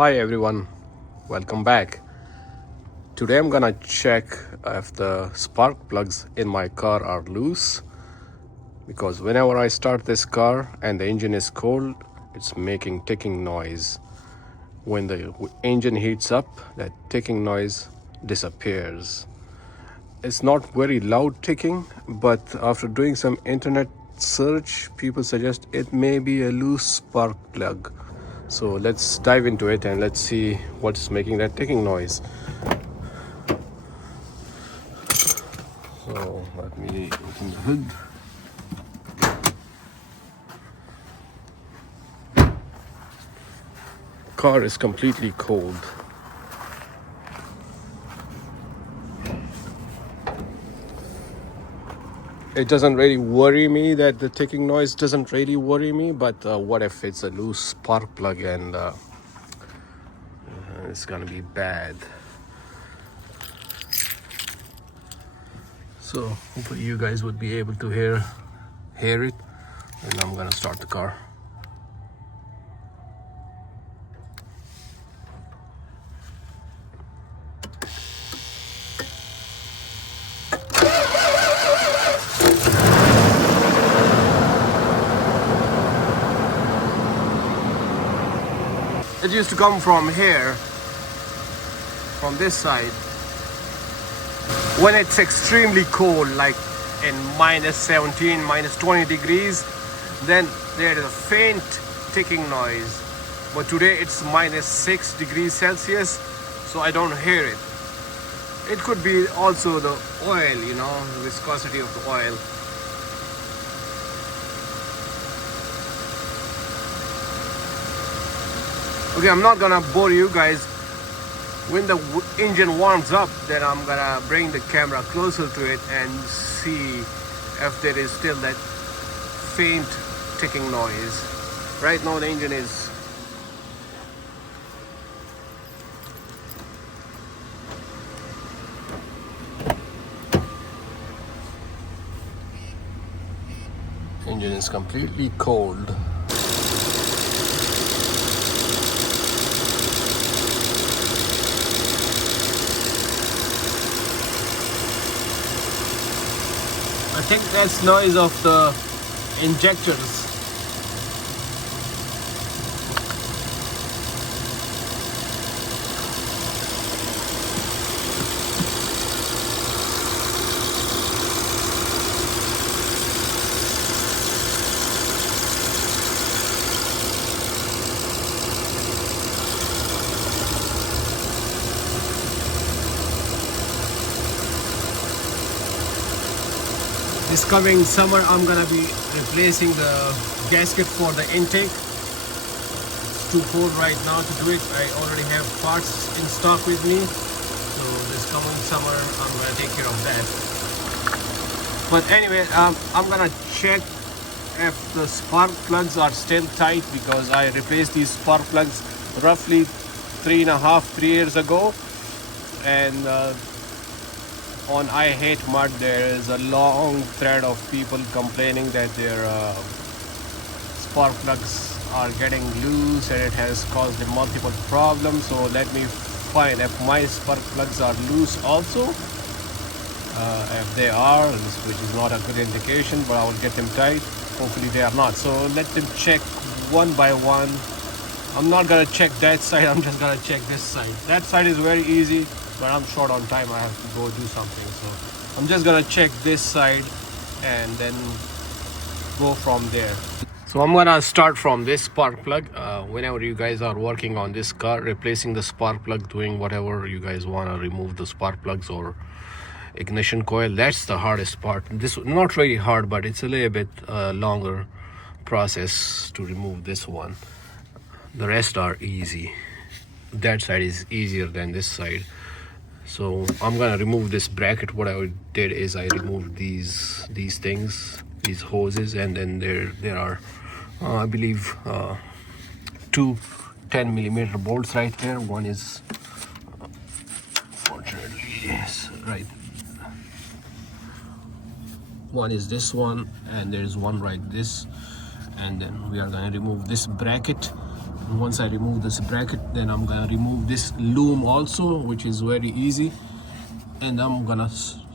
Hi everyone, welcome back. Today I'm gonna check if the spark plugs in my car are loose because whenever I start this car and the engine is cold, it's making ticking noise. When the engine heats up, that ticking noise disappears. It's not very loud ticking, but after doing some internet search, people suggest it may be a loose spark plug. So let's dive into it and let's see what's making that ticking noise. So let me open the hood. Car is completely cold. It doesn't really worry me that the ticking noise doesn't really worry me, but what if it's a loose spark plug and it's gonna be bad. So hopefully you guys would be able to hear it, and I'm gonna start the car. It used to come from here, from this side. When it's extremely cold, like in minus 17, minus 20 degrees, then there is a faint ticking noise. But today it's minus 6 degrees Celsius, so I don't hear it. It could be also the oil, the viscosity of the oil. Okay, I'm not gonna bore you guys. When the engine warms up, then I'm gonna bring the camera closer to it and see if there is still that faint ticking noise. Right now the engine is completely cold. I think that's noise of the injectors. This coming summer, I'm gonna be replacing the gasket for the intake. It's too cold right now to do it. I already have parts in stock with me, so this coming summer, I'm gonna take care of that. But anyway, I'm gonna check if the spark plugs are still tight because I replaced these spark plugs roughly 3 years ago, and on I Hate Mud, there is a long thread of people complaining that their spark plugs are getting loose and it has caused them multiple problems. So let me find if my spark plugs are loose also. If they are, which is not a good indication, but I will get them tight. Hopefully they are not. So let them check one by one. I'm not gonna check that side, I'm just gonna check this side. That side is very easy, but I'm short on time. I have to go do something, so I'm just gonna check this side and then go from there. So I'm gonna start from this spark plug. Whenever you guys are working on this car, replacing the spark plug, doing whatever you guys wanna remove the spark plugs or ignition coil, that's the hardest part. This not really hard, but it's a little bit longer process to remove this one. The rest are easy. That side is easier than this side. So I'm gonna remove this bracket. What I did is I removed these things, these hoses, and then there are I believe 2 10mm bolts right there. One is fortunately right, one is this one, and there's one right this, and then we are going to remove this bracket Once I remove this bracket, then I'm gonna remove this loom also, which is very easy, and I'm gonna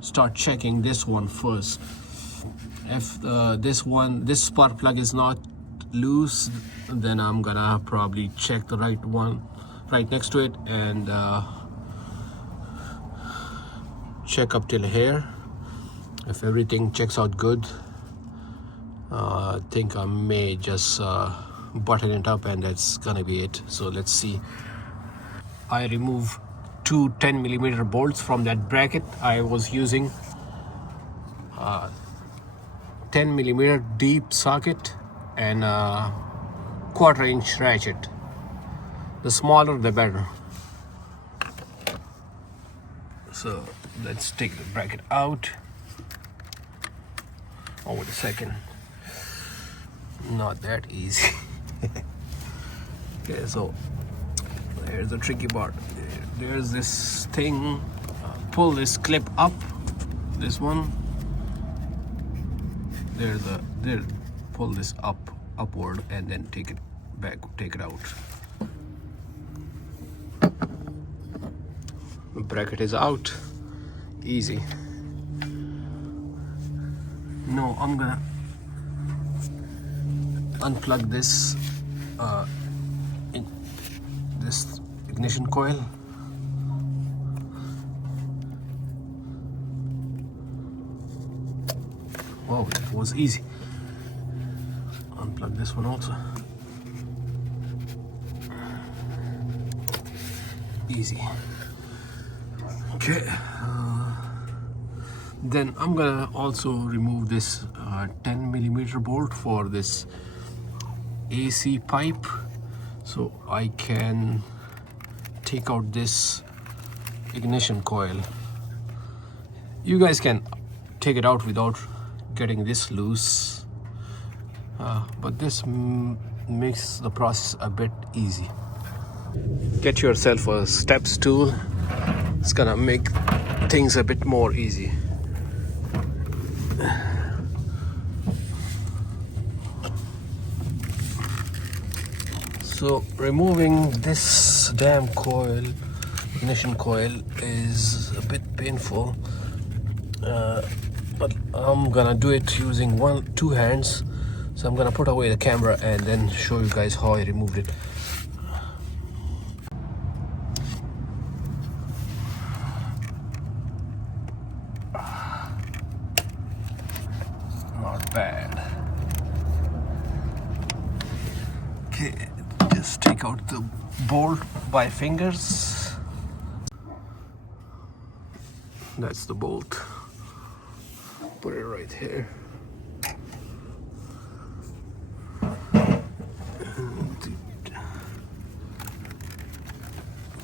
start checking this one first. If this spark plug is not loose, then I'm gonna probably check the right one right next to it and check up till here. If everything checks out good, I think I may just button it up, and that's gonna be it. So let's see. I remove two 10mm bolts from that bracket. I was using 10mm deep socket and a 1/4-inch ratchet. The smaller the better. So let's take the bracket out. Oh, wait a second. Not that easy. Okay, so there's the tricky part. There's this thing. Pull this clip up. This one. There. Pull this upward, and then take it back. Take it out. The bracket is out. Easy. No, I'm gonna unplug this this ignition coil. Wow, that was easy. Unplug this one also. Easy. Okay. Then I'm gonna also remove this 10mm bolt for this AC pipe, so I can take out this ignition coil. You guys can take it out without getting this loose, but this makes the process a bit easy. Get yourself a steps tool. It's gonna make things a bit more easy. So removing this damn coil, ignition coil, is a bit painful, but I'm gonna do it using two hands. So I'm gonna put away the camera and then show you guys how I removed it. Not bad. Okay, just take out the bolt by fingers. That's the bolt. Put it right here. And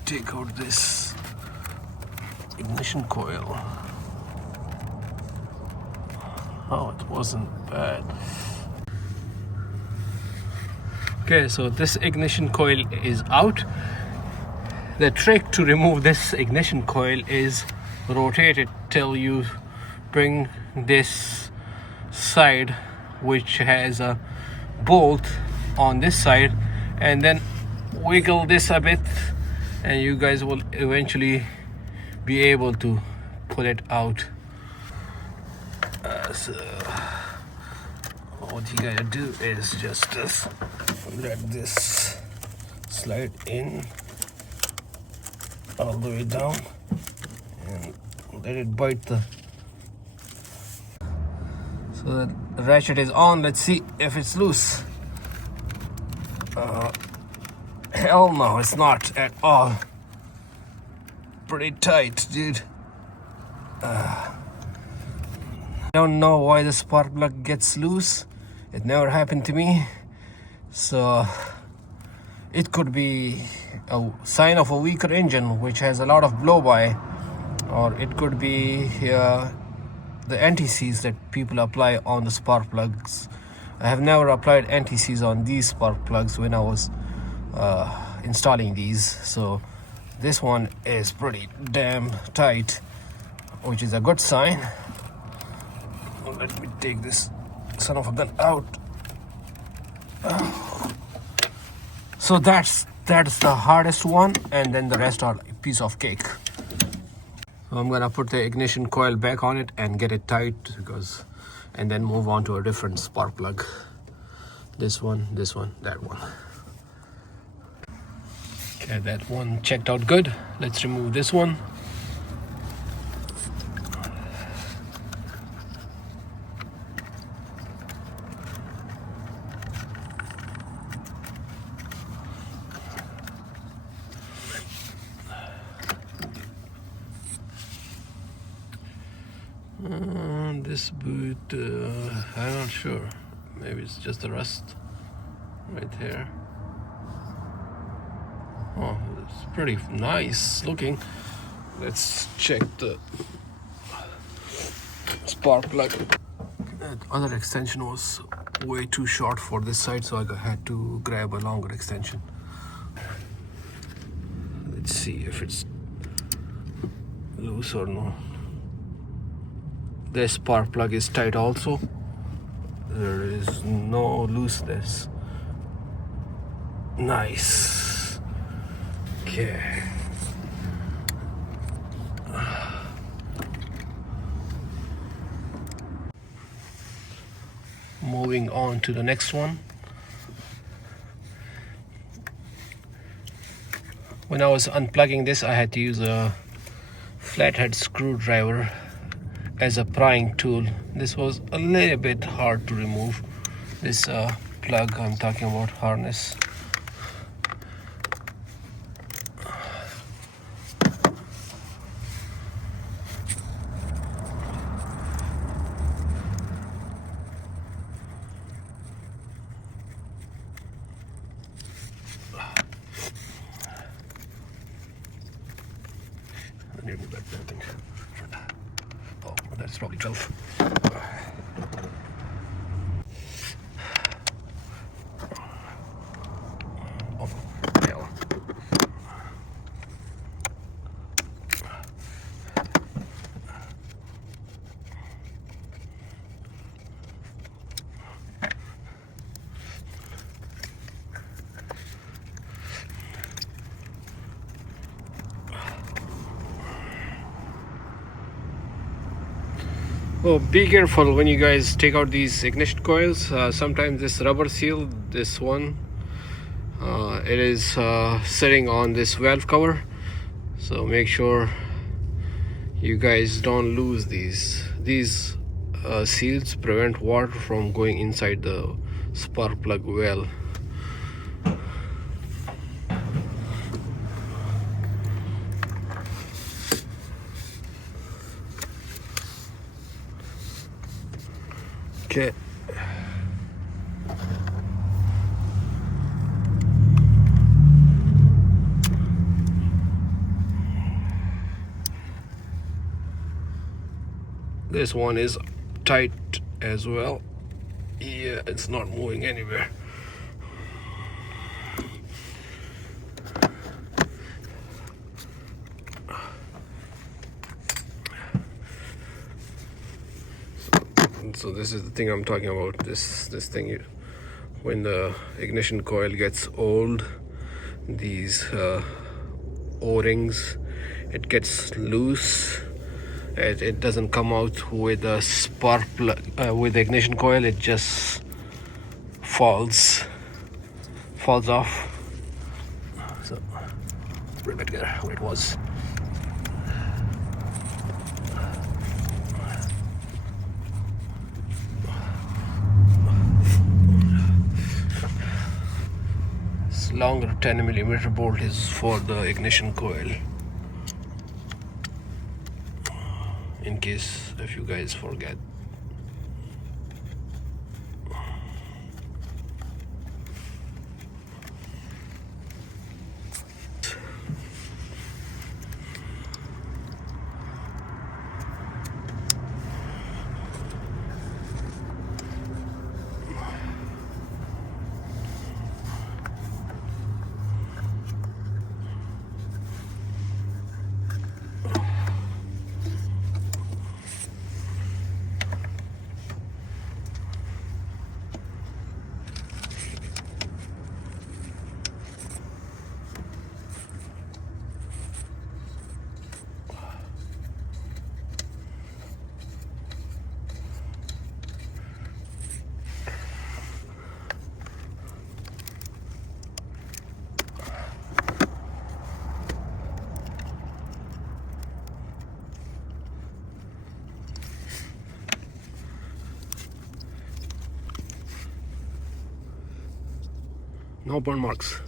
take out this ignition coil. Oh, it wasn't bad. Okay, so this ignition coil is out. The trick to remove this ignition coil is rotate it till you bring this side, which has a bolt on this side, and then wiggle this a bit, and you guys will eventually be able to pull it out. So what you gotta do is just let this slide in all the way down and let it bite the. So the ratchet is on. Let's see if it's loose. Hell no, it's not at all. Pretty tight, dude. Don't know why the spark plug gets loose. It never happened to me, so it could be a sign of a weaker engine which has a lot of blow-by, or it could be the anti-seize that people apply on the spark plugs. I have never applied anti-seize on these spark plugs when I was installing these, so this one is pretty damn tight, which is a good sign. Let me take this son of a gun out. So that's the hardest one, and then the rest are a piece of cake. So I'm gonna put the ignition coil back on it and get it tight, and then move on to a different spark plug. This one, that one. Okay, that one checked out good. Let's remove this one. This boot, I'm not sure. Maybe it's just the rust right here. Oh, it's pretty nice looking. Let's check the spark plug. That other extension was way too short for this side, so I had to grab a longer extension. Let's see if it's loose or no. This spark plug is tight also. There is no looseness. Nice. Okay. Moving on to the next one. When I was unplugging this, I had to use a flathead screwdriver as a prying tool. This was a little bit hard to remove. This plug I'm talking about, harness. I need to move that thing. Oh, that's probably 12. Oh, hell. Oh, be careful when you guys take out these ignition coils. Sometimes this rubber seal, this one, it is sitting on this valve cover, so make sure you guys don't lose these. These seals prevent water from going inside the spark plug well. Okay. This one is tight as well. Yeah, it's not moving anywhere. So this is the thing I'm talking about. This thing, when the ignition coil gets old, these O-rings, it gets loose. It doesn't come out with the spark plug, with the ignition coil. It just falls off. So right back there where it was. This longer 10mm bolt is for the ignition coil, in case if you guys forget. No burn marks.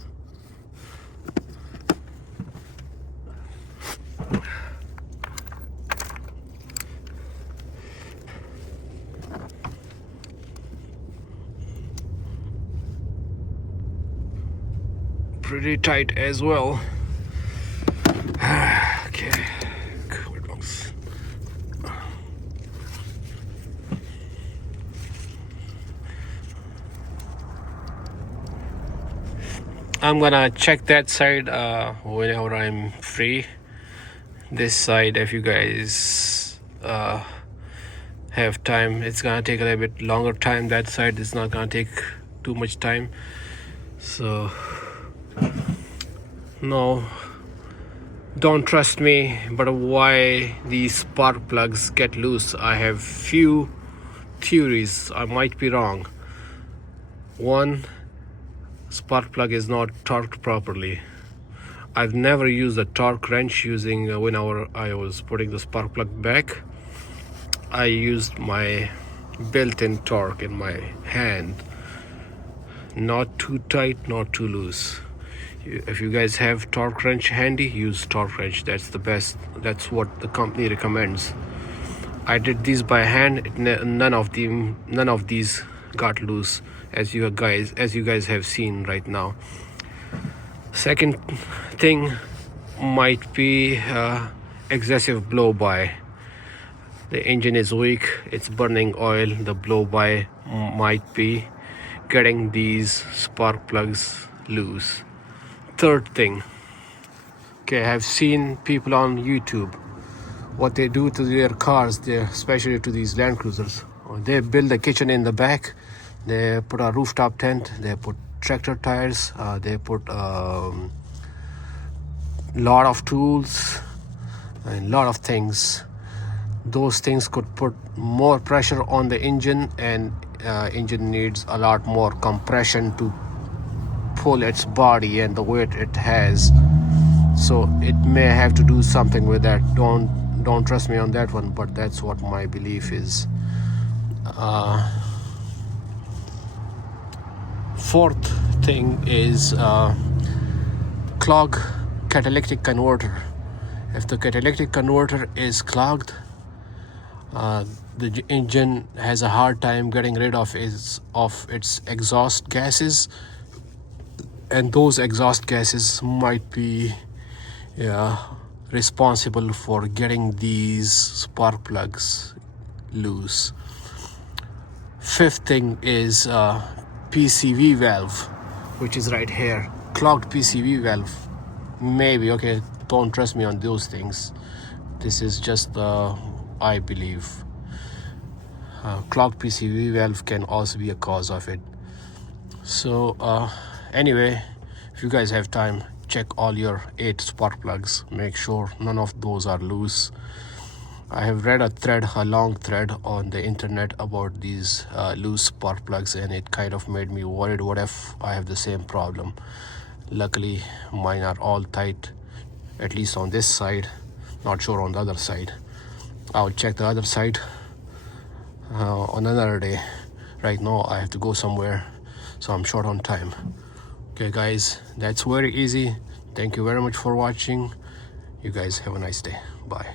Pretty tight as well. Okay, cool dogs. I'm gonna check that side whenever I'm free. This side, if you guys have time, it's gonna take a little bit longer time. That side is not gonna take too much time. So no, don't trust me, but why these spark plugs get loose, I have few theories. I might be wrong. One, spark plug is not torqued properly. I've never used a torque wrench using whenever I was putting the spark plug back. I used my built-in torque in my hand. Not too tight, not too loose. If you guys have torque wrench handy, use torque wrench. That's the best. That's what the company recommends. I did these by hand. None of these got loose, as you guys have seen right now. Second thing might be excessive blow by. The engine is weak, it's burning oil. The blow by might be getting these spark plugs loose. Third thing, okay, I've seen people on YouTube what they do to their cars, especially to these landcruisers. They build a kitchen in the back, they put a rooftop tent, they put tractor tires, they put lot of tools and lot of things. Those things could put more pressure on the engine, and engine needs a lot more compression to pull its body and the weight it has. So it may have to do something with that. Don't trust me on that one, but that's what my belief is. Fourth thing is clog catalytic converter. If the catalytic converter is clogged, the engine has a hard time getting rid of its exhaust gases, and those exhaust gases might be responsible for getting these spark plugs loose. Fifth thing is PCV valve, which is right here. Clogged PCV valve. Maybe, okay, don't trust me on those things. This is just I believe. Clogged PCV valve can also be a cause of it. So anyway, if you guys have time, check all your 8 spark plugs. Make sure none of those are loose. I have read a long thread on the internet about these loose spark plugs, and it kind of made me worried. What if I have the same problem? Luckily, mine are all tight, at least on this side. Not sure on the other side. I'll check the other side on another day. Right now, I have to go somewhere, so I'm short on time. Okay, guys, that's very easy. Thank you very much for watching. You guys have a nice day. Bye.